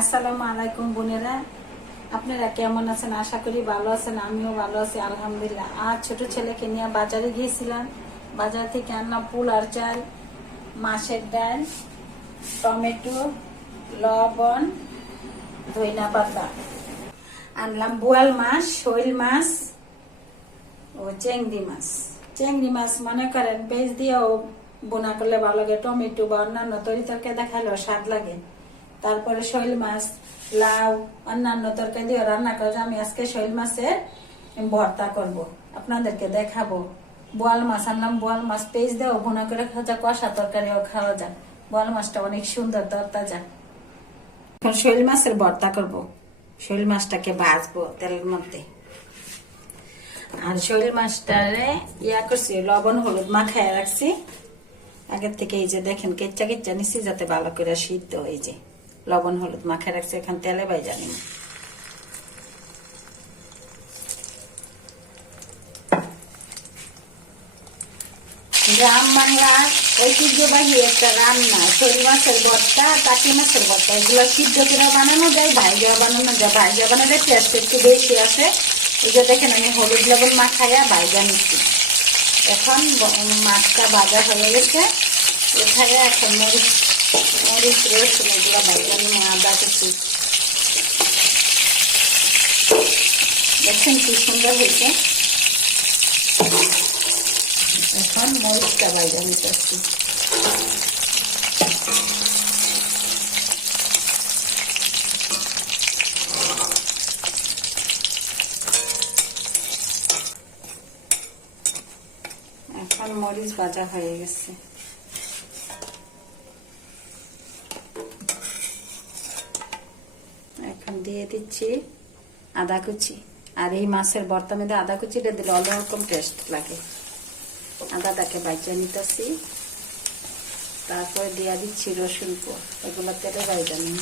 আসসালামু আলাইকুম বোনেরা, আপনারা কেমন আছেন? আশা করি ভালো আছেন। আমিও ভালো আছি আলহামদুলিল্লাহ। আজ ছোট ছেলেকে নিয়ে বাজারে গিয়েছিলাম। বাজার থেকে আনলাম পোলার চাল, মাছের ডাল, টমেটো, লবণ, ধইনা পাতা। আনলাম বোয়াল মাছ, শৈল মাছ ও চেংড়ি মাছ। চেংড়ি মাছ মনে করেন পেঁয়াজ দিয়েও বোনা করলে ভালো লাগে, টমেটো বা অন্যান্য তরি তরকারি দেখালেও স্বাদ লাগে। তারপরে শৈল মাছ, লাউ, অন্যান্য তরকারি দিয়ে রান্না করে। আমি আজকে শৈল মাছের ভর্তা করব, আপনাদেরকে দেখাবো। বোয়াল মাছ আনলাম, বোয়াল মাছ পেঁয়াজ দেওয়া বোনা করে খাওয়া যায়, কষা তরকারিও খাওয়া যায়। বোয়াল মাছটা অনেক সুন্দর তরতাজা। এখন শৈল মাছের ভর্তা করব। শৈল মাছটাকে ভাজবো তেলের মধ্যে। আর শৈল মাছটারে করছি, লবণ হলুদ মাখায় রাখছি আগের থেকে। এই যে দেখেন কেচ্চা কেচ্চা নিচ্ছি যাতে ভালো করে সিদ্ধ হয়ে যায়। লবণ হলুদ মাখায় রাখছি, এখন তেলে ভাজা নিব। গ্রাম বাংলার ঐতিহ্যবাহী একটা রান্না শৈল মাছের ভর্তা, টাকি মাছের ভর্তা। এগুলো সিদ্ধ করে বানানো যায়, ভাইজা বানানো যায়। ভাইজা বানালে টেস্ট একটু বেশি আসে। এই যে দেখেন আমি হলুদ লবণ মাখাইয়া ভাইজা নিচ্ছি। এখন মাছটা ভাজা হয়ে গেছে। এখানে এখন মরিচ রসুন এগুলো ভাজা নিয়ে আদা কুচি। দেখছেন কি সুন্দর হয়েছে। এখন মরিচটা ভাজা নিতেছি। এখন মরিচ ভাজা হয়ে গেছে। এখন দিয়ে দিচ্ছি আদা কুচি। আর এই মাছের ভর্তা মধ্যে আদা কুচিটা দিলে অন্যরকম টেস্ট লাগে। আদাটাকে ভাজা নিতেছি। তারপরে দিয়ে দিচ্ছি রসুন, এগুলো তেলে ভাজা নিই।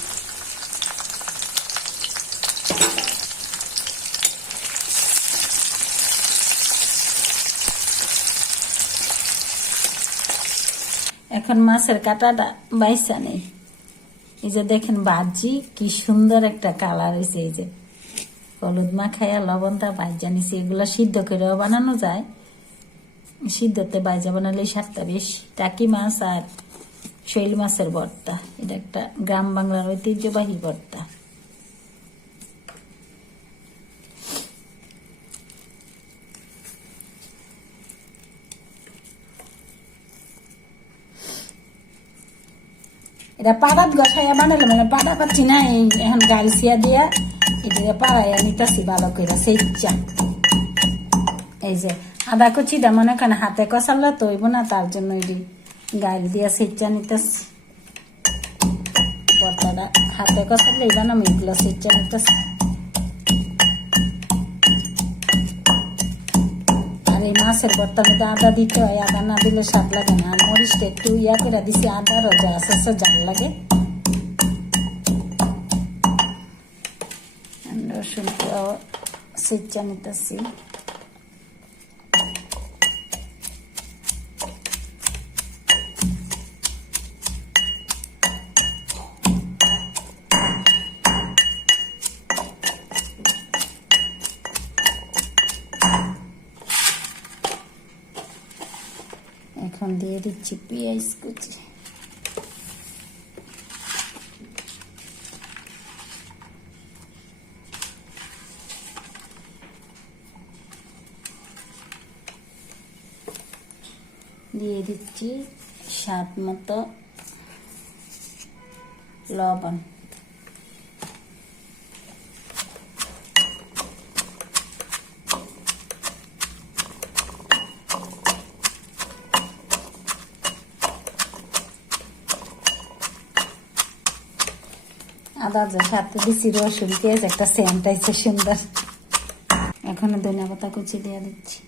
এখন মাছের কাঁটাটা বাইসা নেই। এই যে দেখেন ভাজি কি সুন্দর একটা কালার হয়েছে। এই যে হলুদ মাখাইয়া লবণটা ভাজা নিছি। এগুলো সিদ্ধ করেও বানানো যায়, সিদ্ধতে ভাজা বানালে স্বাদটা বেশ। টাকি মাছ আর শৈল মাছের ভর্তা, এটা একটা গ্রাম বাংলার ঐতিহ্যবাহী ভর্তা। এটা পাড়াত গছাইয়া বানালে মানে পাড়া পাচ্ছি না, এখন গালসিয়া দিয়া এটাকে পাড়াইয়া নিতেছি ভালো করে সেচ্চা। এই যে আদা কুচিটা মনে করেন হাতে কষালে তো হইব না, তার জন্য এটি গাইল দিয়া সেচ্চা নিতেছি। ভর্তাটা হাতে কষালে এইবার আমি এগুলো সেচ্চা নিতেছি। আর এই মাছের ভর্তার মধ্যে আদা দিতে হয়, আদা না দিলে স্বাদ লাগে না। আর মরিচটা একটু করে দিছি, আদারও যা আছে জাল লাগে। রসুনটাও সেচ্চা নিতেছি। এখন দিয়ে দিচ্ছি পেঁয়াজ কুচি। দিয়ে দিচ্ছি স্বাদ মতো লবণ। আদা সাথে দিচ্ছি রসুন, পেঁয়াজ, একটা সেন্ট আইছে সুন্দর। এখন ধনিয়া পাতা কুচি দিয়ে দিচ্ছি।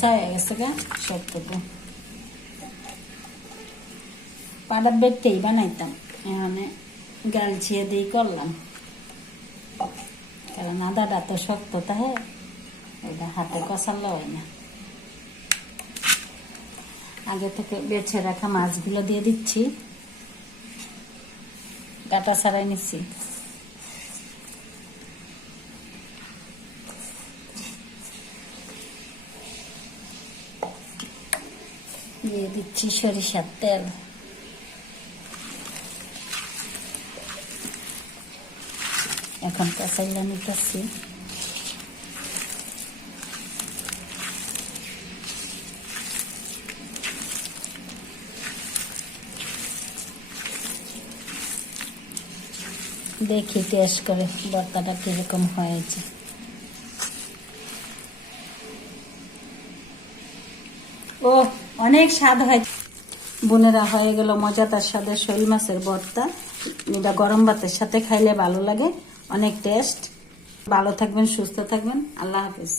হয়ে গেছে গা সবটুকু। পাড়ার বেডটাই বানাইতাম, এখানে গালছিয়ে দিয়ে করলাম, কারণ আদাটা তো শক্ত তাহে ওটা হাতে কষালে হয় না। আগে থেকে বেছে রাখা মাছগুলো দিয়ে দিচ্ছি, কাটা ছাড়াই নিচ্ছি। দিয়ে দিচ্ছি সরিষার তেল, এখন কষাইলা নিতেছি। দেখি টেস্ট করে ভর্তাটা কিরকম হয়েছে। ও অনেক স্বাদ হয় বোনেরা, হয়ে গেল মজাদার স্বাদের শোল মাছের ভর্তা। এটা গরম ভাতের সাথে খাইলে ভালো লাগে, অনেক টেস্ট। ভালো থাকবেন, সুস্থ থাকবেন, আল্লাহ হাফিজ।